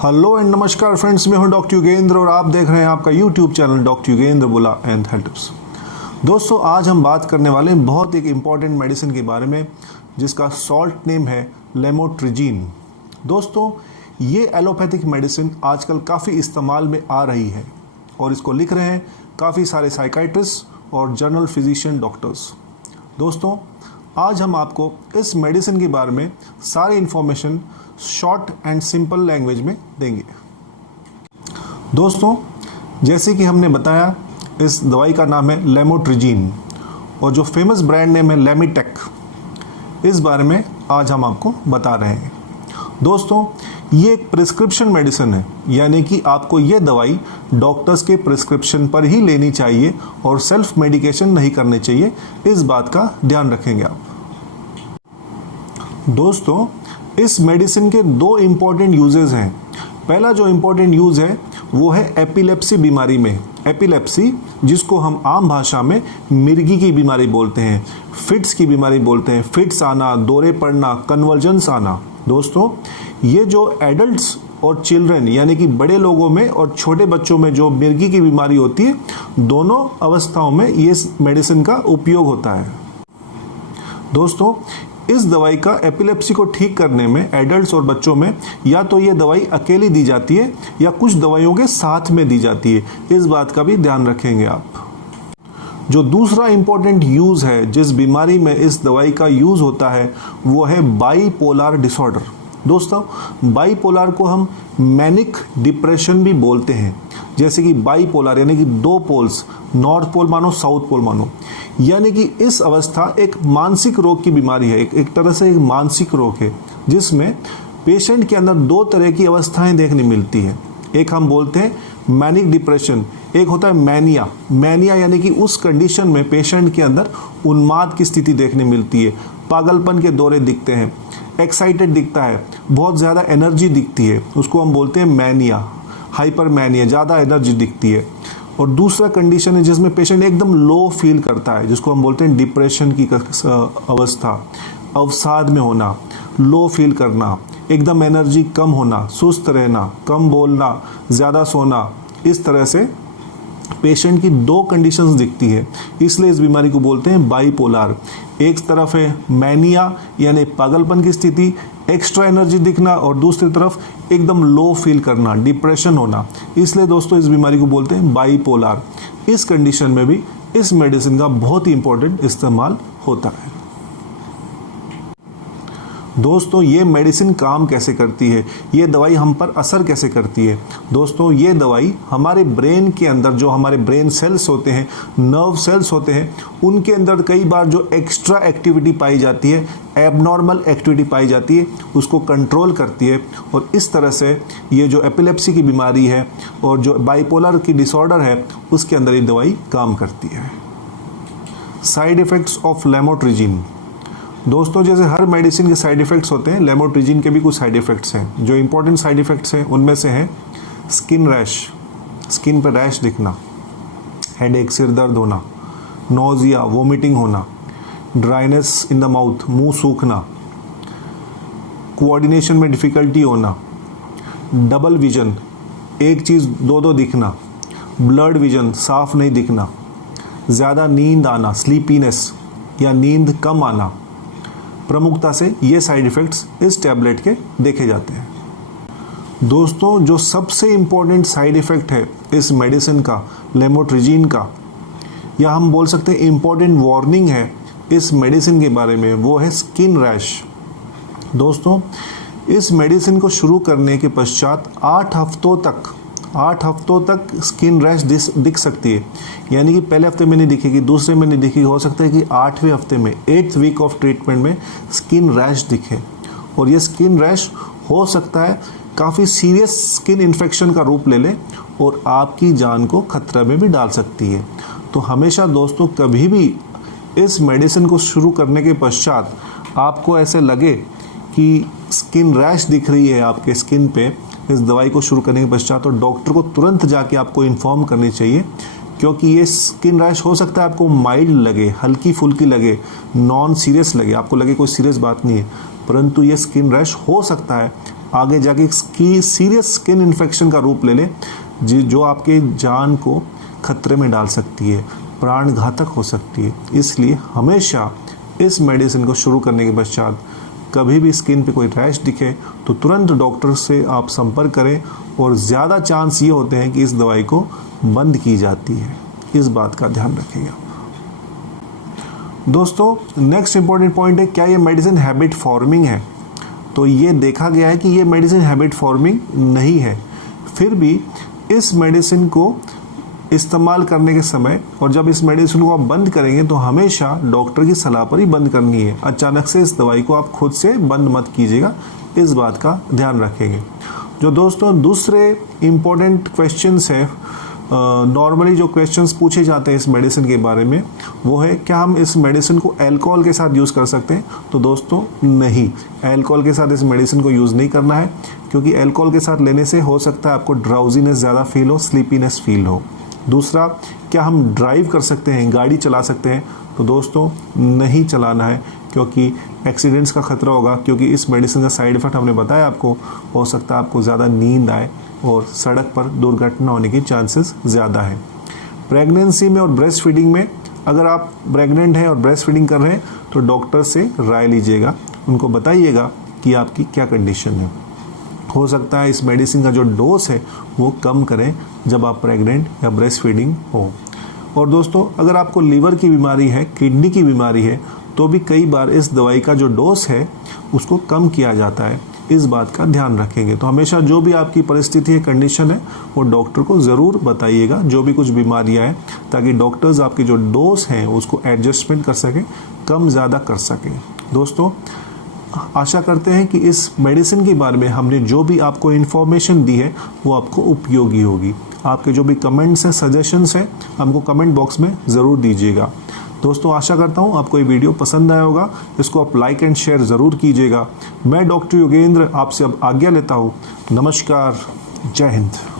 Hello and नमस्कार friends, मैं हूं डॉक्टर युगेंद्र और आप देख रहे हैं आपका यूट्यूब चैनल डॉक्टर युगेंद्र बोला एंड हेल्थ टिप्स। दोस्तों, आज हम बात करने वाले हैं बहुत एक इम्पॉर्टेंट मेडिसिन के बारे में जिसका सॉल्ट नेम है लेमोट्रिजीन। दोस्तों, ये एलोपैथिक मेडिसिन आजकल काफ़ी इस्तेमाल में आ रही है और इसको लिख रहे हैं काफ़ी सारे साइकाइट्रिस्ट और जनरल फिजिशियन डॉक्टर्स। दोस्तों, आज हम आपको इस मेडिसिन के बारे में सारी information short and simple language में देंगे। दोस्तों, जैसे कि हमने बताया, इस दवाई का नाम है लेमोट्रिजीन और जो फेमस ब्रांड नेम है लेमिटेक, इस बारे में आज हम आपको बता रहे हैं। दोस्तों, ये एक प्रिस्क्रिप्शन मेडिसिन है, यानी कि आपको ये दवाई डॉक्टर्स के प्रिस्क्रिप्शन पर ही लेनी चाहिए और सेल्फ मेडिकेशन नहीं करनी चाहिए। इस बात का ध्यान रखेंगे आप। दोस्तों, इस मेडिसिन के दो इम्पॉर्टेंट यूजेस हैं। पहला जो इम्पॉर्टेंट यूज़ है वो है एपिलेप्सी बीमारी में। एपिलेप्सी, जिसको हम आम भाषा में मिर्गी की बीमारी बोलते हैं, फिट्स की बीमारी बोलते हैं, फिट्स आना, दौरे पड़ना, कन्वर्जेंस आना। दोस्तों, ये जो एडल्ट्स और चिल्ड्रन यानी कि बड़े लोगों में और छोटे बच्चों में जो मिर्गी की बीमारी होती है, दोनों अवस्थाओं में ये मेडिसिन का उपयोग होता है। दोस्तों, इस दवाई का एपिलेप्सी को ठीक करने में एडल्ट्स और बच्चों में या तो ये दवाई अकेली दी जाती है या कुछ दवाइयों के साथ में दी जाती है। इस बात का भी ध्यान रखेंगे आप। जो दूसरा इंपॉर्टेंट यूज़ है जिस बीमारी में इस दवाई का यूज़ होता है वो है बाईपोलर डिसऑर्डर। दोस्तों, बाईपोलर को हम मैनिक डिप्रेशन भी बोलते हैं। जैसे कि बाईपोलर यानी कि दो पोल्स, नॉर्थ पोल मानो, साउथ पोल मानो, यानी कि इस अवस्था एक मानसिक रोग की बीमारी है। एक तरह से एक मानसिक रोग है जिसमें पेशेंट के अंदर दो तरह की अवस्थाएं देखने मिलती है। एक हम बोलते हैं मैनिक डिप्रेशन, एक होता है मैनिया। मैनिया यानी कि उस कंडीशन में पेशेंट के अंदर उन्माद की स्थिति देखने मिलती है, पागलपन के दौरे दिखते हैं, एक्साइटेड दिखता है, बहुत ज़्यादा एनर्जी दिखती है, उसको हम बोलते हैं मैनिया, हाइपर मैनिया, ज़्यादा एनर्जी दिखती है। और दूसरा कंडीशन है जिसमें पेशेंट एकदम लो फील करता है, जिसको हम बोलते हैं डिप्रेशन की अवस्था, अवसाद में होना, लो फील करना, एकदम एनर्जी कम होना, सुस्त रहना, कम बोलना, ज़्यादा सोना। इस तरह से पेशेंट की दो कंडीशंस दिखती है, इसलिए इस बीमारी को बोलते हैं बाईपोलर। एक तरफ है मैनिया यानी पागलपन की स्थिति, एक्स्ट्रा एनर्जी दिखना, और दूसरी तरफ एकदम लो फील करना, डिप्रेशन होना। इसलिए दोस्तों इस बीमारी को बोलते हैं बाईपोलर। इस कंडीशन में भी इस मेडिसिन का बहुत ही इंपॉर्टेंट इस्तेमाल होता है। दोस्तों, ये मेडिसिन काम कैसे करती है, ये दवाई हम पर असर कैसे करती है? दोस्तों, ये दवाई हमारे ब्रेन के अंदर जो हमारे ब्रेन सेल्स होते हैं, नर्व सेल्स होते हैं, उनके अंदर कई बार जो एक्स्ट्रा एक्टिविटी पाई जाती है, एबनॉर्मल एक्टिविटी पाई जाती है, उसको कंट्रोल करती है। और इस तरह से ये जो एपिलेप्सी की बीमारी है और जो बाईपोलर की डिसऑर्डर है, उसके अंदर ये दवाई काम करती है। Side effects of lamotrigine. दोस्तों, जैसे हर मेडिसिन के साइड इफ़ेक्ट्स होते हैं, लेमोट्रिजीन के भी कुछ साइड इफ़ेक्ट्स हैं। जो इंपॉर्टेंट साइड इफ़ेक्ट्स हैं उनमें से हैं स्किन रैश, स्किन पर रैश दिखना, हेडेक, सिर दर्द होना, नोजिया, वोमिटिंग होना, ड्राइनेस इन द माउथ, मुंह सूखना, कोऑर्डिनेशन में डिफ़िकल्टी होना, डबल विजन, एक चीज़ दो दो दिखना, ब्लड विजन, साफ नहीं दिखना, ज़्यादा नींद आना, स्लीपीनेस या नींद कम आना। प्रमुखता से ये साइड इफ़ेक्ट्स इस टैबलेट के देखे जाते हैं। दोस्तों, जो सबसे इम्पोर्टेंट साइड इफ़ेक्ट है इस मेडिसिन का, लेमोट्रिजीन का, या हम बोल सकते हैं इम्पोर्टेंट वार्निंग है इस मेडिसिन के बारे में, वो है स्किन रैश। दोस्तों, इस मेडिसिन को शुरू करने के पश्चात 8 हफ्तों तक स्किन रैश दिख सकती है। यानी कि पहले हफ्ते में नहीं दिखेगी, दूसरे में नहीं दिखेगी, हो सकता है कि 8वें हफ्ते में, 8th वीक ऑफ ट्रीटमेंट में स्किन रैश दिखे। और ये स्किन रैश हो सकता है काफ़ी सीरियस स्किन इन्फेक्शन का रूप ले ले और आपकी जान को खतरे में भी डाल सकती है। तो हमेशा दोस्तों, कभी भी इस मेडिसिन को शुरू करने के पश्चात आपको ऐसे लगे कि स्किन रैश दिख रही है आपके स्किन पे इस दवाई को शुरू करने के पश्चात, तो डॉक्टर को तुरंत जाके आपको इन्फॉर्म करनी चाहिए, क्योंकि ये स्किन रैश हो सकता है आपको माइल्ड लगे, हल्की फुल्की लगे, नॉन सीरियस लगे, आपको लगे कोई सीरियस बात नहीं है, परंतु ये स्किन रैश हो सकता है आगे जाके सीरियस स्किन इन्फेक्शन का रूप ले ले, जो आपके जान को खतरे में डाल सकती है, प्राण घातक हो सकती है। इसलिए हमेशा इस मेडिसिन को शुरू करने के पश्चात कभी भी स्किन पे कोई रैश दिखे तो तुरंत डॉक्टर से आप संपर्क करें, और ज़्यादा चांस ये होते हैं कि इस दवाई को बंद की जाती है। इस बात का ध्यान रखिएगा। दोस्तों, नेक्स्ट इंपॉर्टेंट पॉइंट है, क्या ये मेडिसिन हैबिट फॉर्मिंग है? तो ये देखा गया है कि ये मेडिसिन हैबिट फॉर्मिंग नहीं है। फिर भी इस मेडिसिन को इस्तेमाल करने के समय और जब इस मेडिसिन को आप बंद करेंगे तो हमेशा डॉक्टर की सलाह पर ही बंद करनी है। अचानक से इस दवाई को आप खुद से बंद मत कीजिएगा, इस बात का ध्यान रखेंगे। जो दोस्तों दूसरे इम्पोर्टेंट क्वेश्चंस है, नॉर्मली जो क्वेश्चंस पूछे जाते हैं इस मेडिसिन के बारे में, वो है क्या हम इस मेडिसिन को अल्कोहल के साथ यूज़ कर सकते हैं? तो दोस्तों नहीं, अल्कोहल के साथ इस मेडिसिन को यूज़ नहीं करना है, क्योंकि अल्कोहल के साथ लेने से हो सकता है आपको ड्राउजीनेस ज़्यादा फील हो, स्लीपीनेस फील हो। दूसरा, क्या हम ड्राइव कर सकते हैं, गाड़ी चला सकते हैं? तो दोस्तों नहीं चलाना है, क्योंकि एक्सीडेंट्स का खतरा होगा, क्योंकि इस मेडिसिन का साइड इफ़ेक्ट हमने बताया आपको, हो सकता है आपको ज़्यादा नींद आए और सड़क पर दुर्घटना होने की चांसेस ज़्यादा है। प्रेगनेंसी में और ब्रेस्ट फीडिंग में, अगर आप प्रेग्नेंट हैं और ब्रेस्ट फीडिंग कर रहे हैं तो डॉक्टर से राय लीजिएगा, उनको बताइएगा कि आपकी क्या कंडीशन है। हो सकता है इस मेडिसिन का जो डोज है वो कम करें जब आप प्रेग्नेंट या ब्रेस्ट फीडिंग हो। और दोस्तों, अगर आपको लीवर की बीमारी है, किडनी की बीमारी है, तो भी कई बार इस दवाई का जो डोज है उसको कम किया जाता है, इस बात का ध्यान रखेंगे। तो हमेशा जो भी आपकी परिस्थिति है, कंडीशन है, वो डॉक्टर को ज़रूर बताइएगा, जो भी कुछ बीमारियां हैं, ताकि डॉक्टर्स आपकी जो डोज हैं उसको एडजस्टमेंट कर सकें, कम ज़्यादा कर सकें। दोस्तों, आशा करते हैं कि इस मेडिसिन के बारे में हमने जो भी आपको इन्फॉर्मेशन दी है वो आपको उपयोगी होगी। आपके जो भी कमेंट्स हैं, सजेशंस हैं, हमको कमेंट बॉक्स में ज़रूर दीजिएगा। दोस्तों, आशा करता हूँ आपको ये वीडियो पसंद आया होगा। इसको आप लाइक एंड शेयर ज़रूर कीजिएगा। मैं डॉक्टर योगेंद्र आपसे अब आज्ञा लेता हूँ। नमस्कार, जय हिंद।